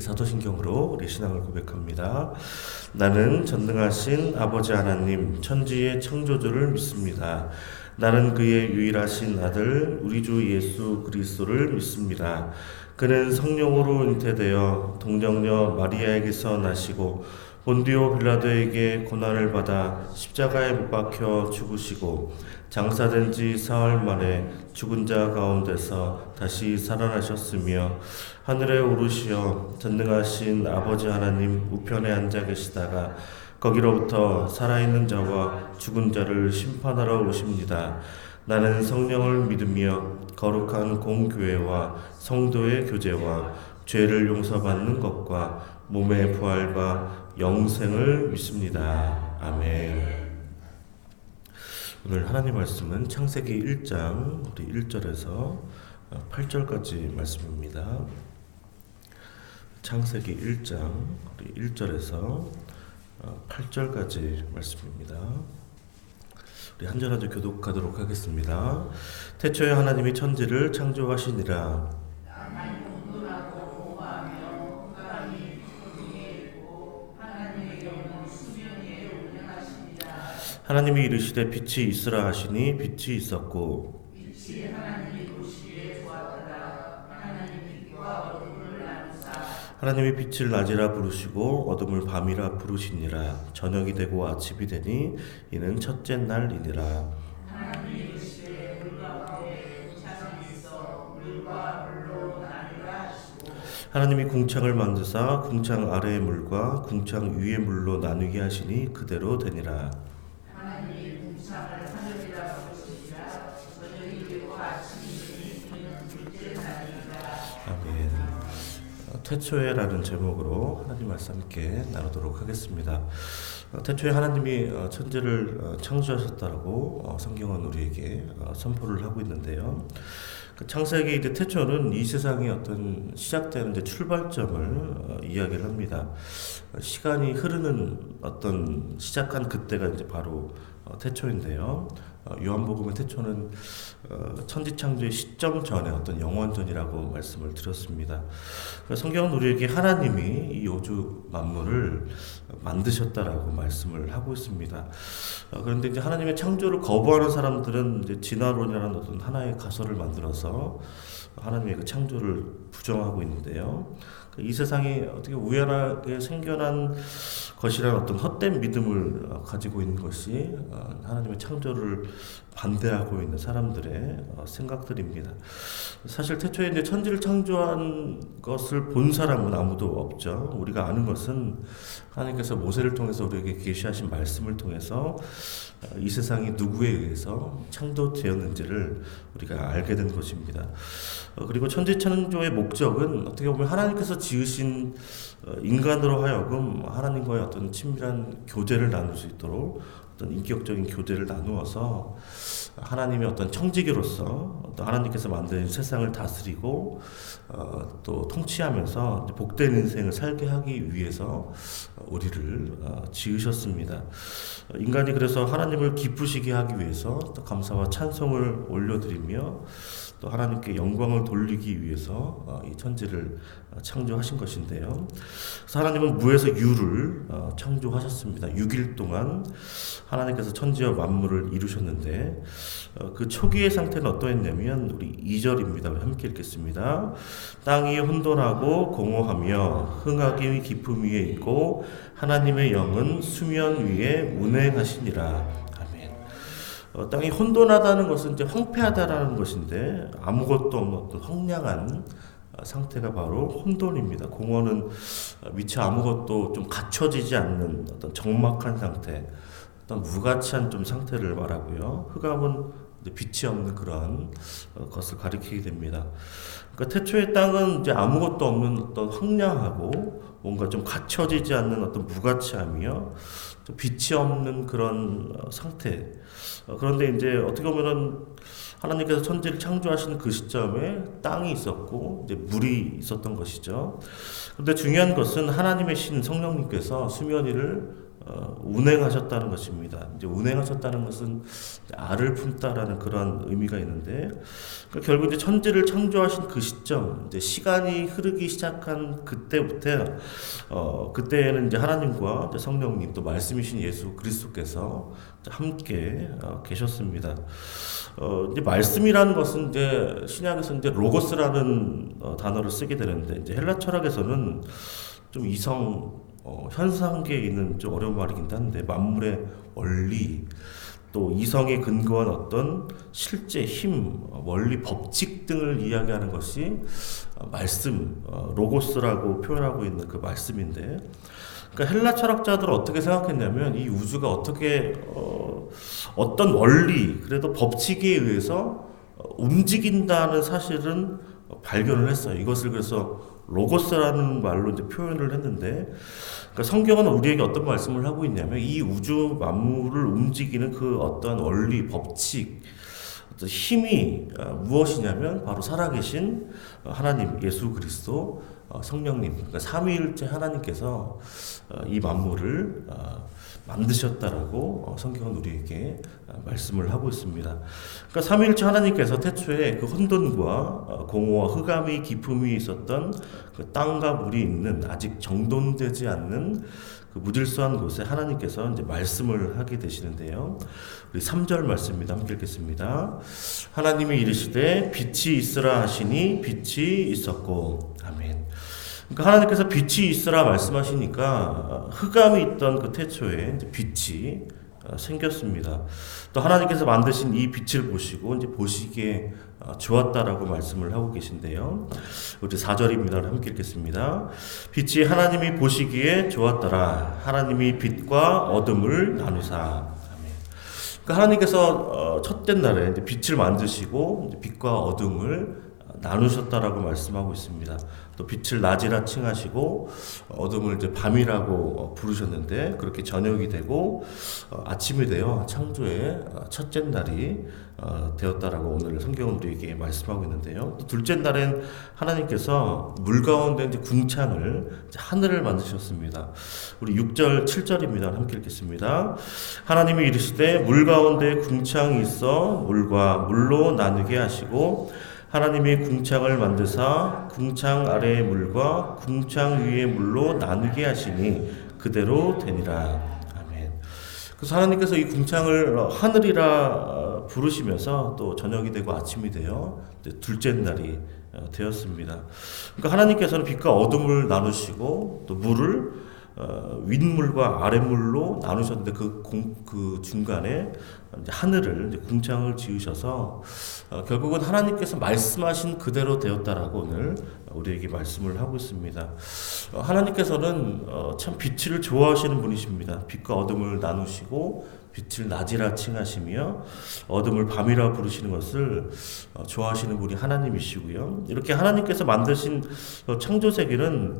사도신경으로 우리 신앙을 고백합니다. 나는 전능하신 아버지 하나님 천지의 창조주를 믿습니다. 나는 그의 유일하신 아들 우리 주 예수 그리스도를 믿습니다. 그는 성령으로 잉태되어 동정녀 마리아에게서 나시고 본디오 빌라도에게 고난을 받아 십자가에 못 박혀 죽으시고 장사된 지 사흘 만에 죽은 자 가운데서 다시 살아나셨으며 하늘에 오르시어 전능하신 아버지 하나님 우편에 앉아 계시다가 거기로부터 살아있는 자와 죽은 자를 심판하러 오십니다. 나는 성령을 믿으며 거룩한 공교회와 성도의 교제와 죄를 용서받는 것과 몸의 부활과 영생을 믿습니다. 아멘. 오늘 하나님 말씀은 창세기 1장 우리 1절에서 8절까지 말씀입니다. 창세기 1장 우리 1절에서 8절까지 말씀입니다. 우리 한 절 한 절 교독하도록 하겠습니다. 태초에 하나님이 천지를 창조하시니라. 하나님이 이르시되 빛이 있으라 하시니 빛이 있었고 하나님이 빛을 낮이라 부르시고 어둠을 밤이라 부르시니라. 저녁이 되고 아침이 되니 이는 첫째 날이니라. 하나님이 궁창을 만드사 궁창 아래의 물과 궁창 위의 물로 나누게 하시니 그대로 되니라. 아멘. 태초에라는 제목으로 하나님 말씀 함께 나누도록 하겠습니다. 태초에 하나님이 천지를 창조하셨다고 성경은 우리에게 선포를 하고 있는데요. 창세기 이제 태초는 이 세상의 어떤 시작되는 이제 출발점을 이야기를 합니다. 시간이 흐르는 어떤 시작한 그때가 이제 바로 태초인데요. 요한복음의 태초는 천지창조의 시점 전에 어떤 영원전이라고 말씀을 드렸습니다. 성경은 우리에게 하나님이 이 우주 만물을 만드셨다라고 말씀을 하고 있습니다. 그런데 이제 하나님의 창조를 거부하는 사람들은 이제 진화론이라는 어떤 하나의 가설을 만들어서 하나님의 그 창조를 부정하고 있는데요. 이 세상이 어떻게 우연하게 생겨난 것이라는 어떤 헛된 믿음을 가지고 있는 것이 하나님의 창조를 반대하고 있는 사람들의 생각들입니다. 사실 태초에 이제 천지를 창조한 것을 본 사람은 아무도 없죠. 우리가 아는 것은 하나님께서 모세를 통해서 우리에게 계시하신 말씀을 통해서 이 세상이 누구에 의해서 창조되었는지를 우리가 알게 된 것입니다. 그리고 천지 창조의 목적은 어떻게 보면 하나님께서 지으신 인간으로 하여금 하나님과의 어떤 친밀한 교제를 나눌 수 있도록 어떤 인격적인 교제를 나누어서 하나님의 어떤 청지기로서 또 하나님께서 만든 세상을 다스리고 또 통치하면서 복된 인생을 살게 하기 위해서 우리를 지으셨습니다. 인간이 그래서 하나님을 기쁘시게 하기 위해서 또 감사와 찬송을 올려드리며 또 하나님께 영광을 돌리기 위해서 이 천지를 창조하신 것인데요. 그래서 하나님은 무에서 유를 창조하셨습니다. 6일 동안 하나님께서 천지와 만물을 이루셨는데 그 초기의 상태는 어떠했냐면 우리 2절입니다. 우리 함께 읽겠습니다. 땅이 혼돈하고 공허하며 흥하기 깊음 위에 있고 하나님의 영은 수면 위에 운행하시니라. 땅이 혼돈하다는 것은 이제 황폐하다라는 것인데 아무것도 없는 어떤 황량한 상태가 바로 혼돈입니다. 공허는 미처 아무것도 좀 갖춰지지 않는 어떤 적막한 상태, 어떤 무가치한 좀 상태를 말하고요. 흑암은 빛이 없는 그런 것을 가리키게 됩니다. 그러니까 태초의 땅은 이제 아무것도 없는 어떤 황량하고 뭔가 좀 갖춰지지 않는 어떤 무가치함이요, 좀 빛이 없는 그런 상태. 그런데 이제 어떻게 보면은 하나님께서 천지를 창조하시는 그 시점에 땅이 있었고 이제 물이 있었던 것이죠. 그런데 중요한 것은 하나님의 신 성령님께서 수면 위를 운행하셨다는 것입니다. 이제 운행하셨다는 것은 알을 품다라는 그런 의미가 있는데, 그러니까 결국 이제 천지를 창조하신 그 시점, 이제 시간이 흐르기 시작한 그때부터, 그때에는 이제 하나님과 이제 성령님 또 말씀이신 예수 그리스도께서 함께 계셨습니다. 이제 말씀이라는 것은 이제 신약에서 이제 로고스라는 단어를 쓰게 되는데, 이제 헬라 철학에서는 좀 현상계에 있는 좀 어려운 말이긴 한데, 만물의 원리, 또 이성에 근거한 어떤 실제 힘, 원리, 법칙 등을 이야기하는 것이 말씀, 로고스라고 표현하고 있는 그 말씀인데, 그러니까 헬라 철학자들은 어떻게 생각했냐면 이 우주가 어떻게 어떤 원리, 그래도 법칙에 의해서 움직인다는 사실은 발견을 했어요. 이것을 그래서 로고스라는 말로 이제 표현을 했는데, 그러니까 성경은 우리에게 어떤 말씀을 하고 있냐면 이 우주 만물을 움직이는 그 어떤 원리, 법칙, 어떤 힘이 무엇이냐면 바로 살아계신 하나님, 예수 그리스도, 성령님, 그러니까 삼위일체 하나님께서 이 만물을 만드셨다라고 성경은 우리에게 말씀을 하고 있습니다. 그러니까 삼위일체 하나님께서 태초에 그 혼돈과 공허와 흑암의 깊음이 있었던 그 땅과 물이 있는 아직 정돈되지 않는 그 무질서한 곳에 하나님께서 이제 말씀을 하게 되시는데요. 우리 3절 말씀입니다. 함께 읽겠습니다. 하나님이 이르시되 빛이 있으라 하시니 빛이 있었고. 아멘. 그러니까 하나님께서 빛이 있으라 말씀하시니까 흑암이 있던 그 태초에 이제 빛이 생겼습니다. 또 하나님께서 만드신 이 빛을 보시고 이제 보시기에 좋았다라고 말씀을 하고 계신데요. 우리 4절입니다. 함께 읽겠습니다. 빛이 하나님이 보시기에 좋았더라. 하나님이 빛과 어둠을 나누사. 아멘. 그러니까 하나님께서 첫째 날에 이제 빛을 만드시고 이제 빛과 어둠을 나누셨다라고 말씀하고 있습니다. 또 빛을 낮이라 칭하시고 어둠을 이제 밤이라고 부르셨는데, 그렇게 저녁이 되고 아침이 되어 창조의 첫째 날이 되었다라고 오늘 성경은 우리에게 말씀하고 있는데요. 또 둘째 날엔 하나님께서 물 가운데 이제 궁창을, 이제 하늘을 만드셨습니다. 우리 6절 7절입니다. 함께 읽겠습니다. 하나님이 이르시되 물 가운데 궁창이 있어 물과 물로 나누게 하시고, 하나님이 궁창을 만드사 궁창 아래의 물과 궁창 위의 물로 나누게 하시니 그대로 되니라. 아멘. 그래서 하나님께서 이 궁창을 하늘이라 부르시면서 또 저녁이 되고 아침이 되어 둘째 날이 되었습니다. 그러니까 하나님께서는 빛과 어둠을 나누시고 또 물을 윗물과 아랫물로 나누셨는데 그 중간에 이제 하늘을, 이제 궁창을 지으셔서 결국은 하나님께서 말씀하신 그대로 되었다라고 오늘 우리에게 말씀을 하고 있습니다. 하나님께서는 참 빛을 좋아하시는 분이십니다. 빛과 어둠을 나누시고 빛을 낮이라 칭하시며 어둠을 밤이라 부르시는 것을 좋아하시는 분이 하나님이시고요. 이렇게 하나님께서 만드신 창조 세계는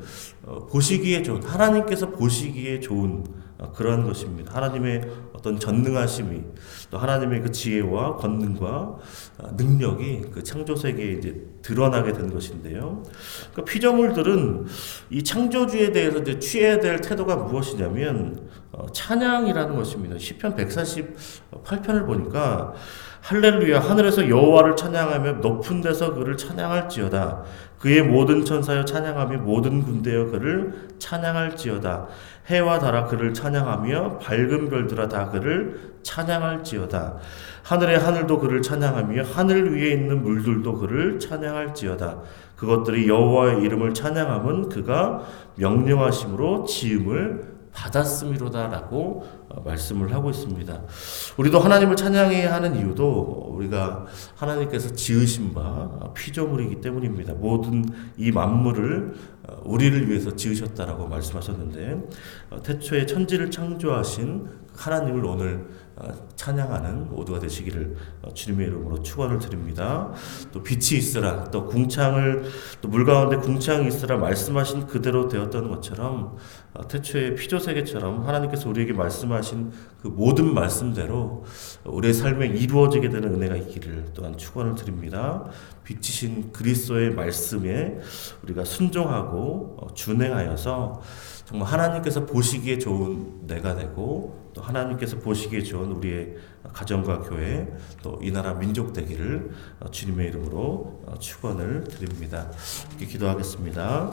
보시기에 좋은, 하나님께서 보시기에 좋은 그런 것입니다. 하나님의 어떤 전능하심이, 또 하나님의 그 지혜와 권능과 능력이 그 창조 세계에 이제 드러나게 된 것인데요. 그 피조물들은 이 창조주에 대해서 이제 취해야 될 태도가 무엇이냐면 찬양이라는 것입니다. 시편 148편을 보니까 할렐루야, 하늘에서 여호와를 찬양하며 높은 데서 그를 찬양할지어다. 그의 모든 천사여 찬양하며 모든 군대여 그를 찬양할지어다. 해와 달아 그를 찬양하며 밝은 별들아 다 그를 찬양할지어다. 하늘의 하늘도 그를 찬양하며 하늘 위에 있는 물들도 그를 찬양할지어다. 그것들이 여호와의 이름을 찬양함은 그가 명령하심으로 지음을 받았음이로다라고 말씀을 하고 있습니다. 우리도 하나님을 찬양해야 하는 이유도 우리가 하나님께서 지으신 바 피조물이기 때문입니다. 모든 이 만물을 우리를 위해서 지으셨다라고 말씀하셨는데, 태초에 천지를 창조하신 하나님을 오늘 찬양하는 모두가 되시기를 주님의 이름으로 축원을 드립니다. 또 빛이 있으라, 또 궁창을, 또 물 가운데 궁창이 있으라 말씀하신 그대로 되었던 것처럼 태초의 피조세계처럼 하나님께서 우리에게 말씀하신 그 모든 말씀대로 우리의 삶에 이루어지게 되는 은혜가 있기를 또한 축원을 드립니다. 빛이신 그리스도의 말씀에 우리가 순종하고 준행하여서 정말 하나님께서 보시기에 좋은 내가 되고, 또 하나님께서 보시기에 좋은 우리의 가정과 교회, 또 이 나라 민족 되기를 주님의 이름으로 축원을 드립니다. 이렇게 기도하겠습니다.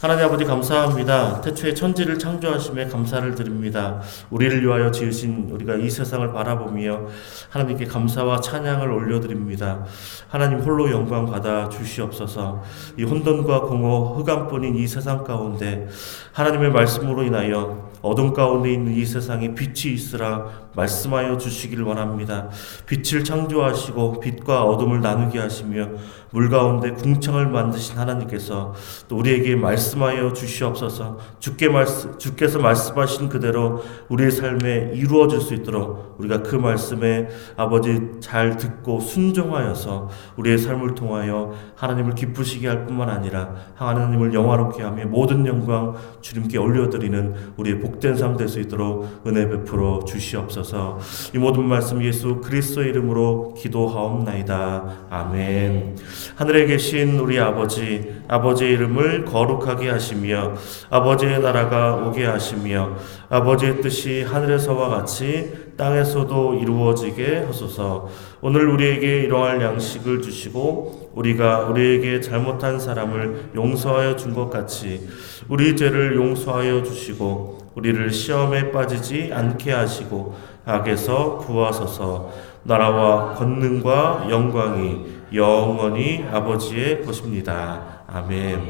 하나님 아버지 감사합니다. 태초에 천지를 창조하심에 감사를 드립니다. 우리를 위하여 지으신 우리가 이 세상을 바라보며 하나님께 감사와 찬양을 올려드립니다. 하나님 홀로 영광 받아 주시옵소서. 이 혼돈과 공허 흑암뿐인 이 세상 가운데 하나님의 말씀으로 인하여 어둠 가운데 있는 이 세상에 빛이 있으라 말씀하여 주시길 원합니다. 빛을 창조하시고 빛과 어둠을 나누게 하시며 물 가운데 궁창을 만드신 하나님께서 또 우리에게 말씀하여 주시옵소서. 주께서 말씀하신 그대로 우리의 삶에 이루어질 수 있도록 우리가 그 말씀에 아버지 잘 듣고 순종하여서 우리의 삶을 통하여 하나님을 기쁘시게 할 뿐만 아니라 하나님을 영화롭게 하며 모든 영광 주님께 올려드리는 우리의 복된 삶 될 수 있도록 은혜 베풀어 주시옵소서. 이 모든 말씀 예수 그리스도의 이름으로 기도하옵나이다. 아멘. 하늘에 계신 우리 아버지, 아버지의 이름을 거룩하게 하시며 아버지의 나라가 오게 하시며 아버지의 뜻이 하늘에서와 같이 땅에서도 이루어지게 하소서. 오늘 우리에게 일용할 양식을 주시고 우리가 우리에게 잘못한 사람을 용서하여 준 것 같이 우리 죄를 용서하여 주시고 우리를 시험에 빠지지 않게 하시고 악에서 구하소서. 나라와 권능과 영광이 영원히 아버지의 것입니다. 아멘.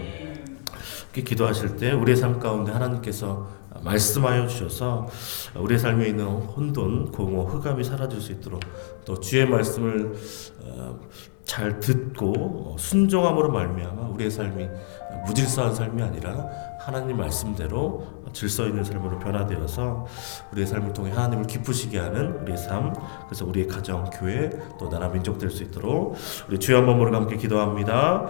이렇게 기도하실 때 우리의 삶 가운데 하나님께서 말씀하여 주셔서 우리의 삶에 있는 혼돈, 공허, 흑암이 사라질 수 있도록 또 주의 말씀을 잘 듣고 순종함으로 말미암아 우리의 삶이 무질서한 삶이 아니라 하나님 말씀대로 질서 있는 삶으로 변화되어서 우리의 삶을 통해 하나님을 기쁘시게 하는 우리의 삶, 그래서 우리의 가정, 교회, 또 나라 민족 될 수 있도록 우리 주여 한 번으로 함께 기도합니다.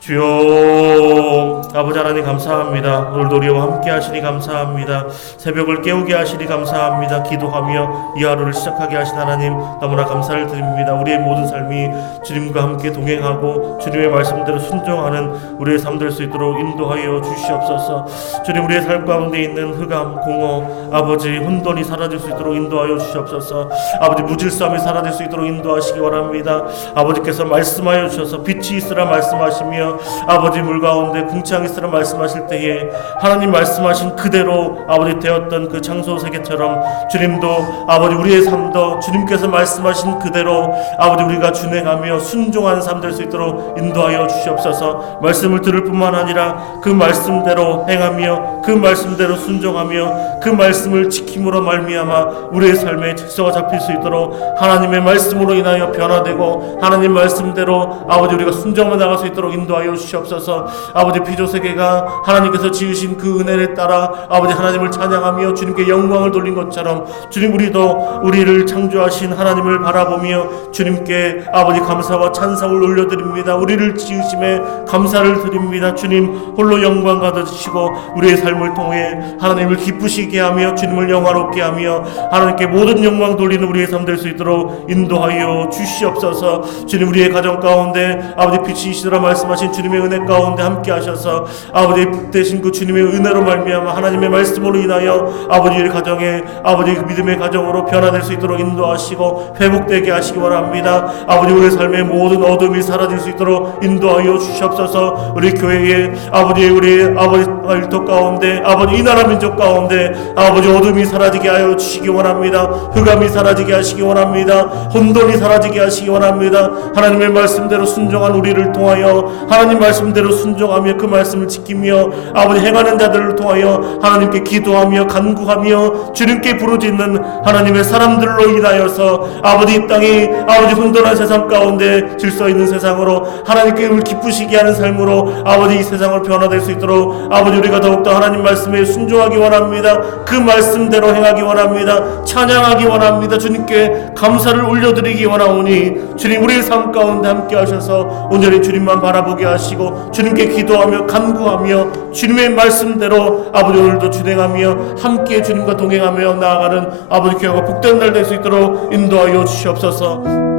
주여 아버지 하나님 감사합니다. 오늘도 우리와 함께 하시니 감사합니다. 새벽을 깨우게 하시니 감사합니다. 기도하며 이 하루를 시작하게 하신 하나님 너무나 감사를 드립니다. 우리의 모든 삶이 주님과 함께 동행하고 주님의 말씀대로 순종하는 우리의 삶 될 수 있도록 인도하여 주시옵소서. 주님 우리의 삶 가운데 있는 흑암, 공허, 아버지 혼돈이 사라질 수 있도록 인도하여 주시옵소서. 아버지 무질서함이 사라질 수 있도록 인도하시기 원합니다. 아버지께서 말씀하여 주셔서 빛이 있으라 말씀하시며 아버지 물 가운데 궁창이 있으라 말씀하실 때에 하나님 말씀하신 그대로 아버지 되었던 그 창조 세계처럼 주님도 아버지 우리의 삶도 주님께서 말씀하신 그대로 아버지 우리가 준행하며 순종하는 삶 될 수 있도록 인도하여 주시옵소서. 말씀을 들을 뿐만 아니라 그 말씀대로 행하며 그 말씀대로 순종하며 그 말씀을 지킴으로 말미암아 우리의 삶에 질서가 잡힐 수 있도록 하나님의 말씀으로 인하여 변화되고 하나님 말씀대로 아버지 우리가 순종만 나갈 수 있도록 인도하여 주시옵소서. 아버지 피조세계가 하나님께서 지으신 그 은혜를 따라 아버지 하나님을 찬양하며 주님께 영광을 돌린 것처럼 주님 우리도 우리를 창조하신 하나님을 바라보며 주님께 아버지 감사와 찬송을 올려드립니다. 우리를 지으심에 감사를 드립니다. 주님 홀로 영광 받으시고 우리의 삶을 통해 하나님을 기쁘시게 하며 주님을 영화롭게 하며 하나님께 모든 영광 돌리는 우리의 삶 될 수 있도록 인도하여 주시옵소서. 주님 우리의 가정 가운데 아버지 빛이시라 말씀하신 주님의 은혜 가운데 함께 하셔서 아버지 대신 그 주님의 은혜로 말미암아 하나님의 말씀으로 인하여 아버지의 가정에 아버지 그 믿음의 가정으로 변화될 수 있도록 인도하시고 회복되게 하시기 원합니다. 아버지 우리의 삶의 모든 어둠이 사라질 수 있도록 인도하여 주시옵소서. 우리 교회에 아버지 우리 아버지 일터 가운데 아버지 이 나라 민족 가운데 아버지 어둠이 사라지게 하여 주시기 원합니다. 흑암이 사라지게 하시기 원합니다. 혼돈이 사라지게 하시기 원합니다. 하나님의 말씀대로 순종한 우리를 통하여 하나님 말씀대로 순종하며 그 말씀을 지키며 아버지 행하는 자들을 통하여 하나님께 기도하며 간구하며 주님께 부르짖는 하나님의 사람들로 인하여서 아버지 이 땅이 아버지 혼돈한 세상 가운데 질서 있는 세상으로 하나님께 기쁘시게 하는 삶으로 아버지 이 세상을 변화될 수 있도록 아버지 우리가 더욱더 하나님 말씀에 순종하기 원합니다. 그 말씀대로 행하기 원합니다. 찬양하기 원합니다. 주님께 감사를 올려드리기 원하오니 주님 우리의 삶 가운데 함께 하셔서 온전히 주님만 바라보게 하시고 주님께 기도하며 간구하며 주님의 말씀대로 아버지 오늘도 준행하며 함께 주님과 동행하며 나아가는 아버지 교회가 복된 날 될 수 있도록 인도하여 주시옵소서.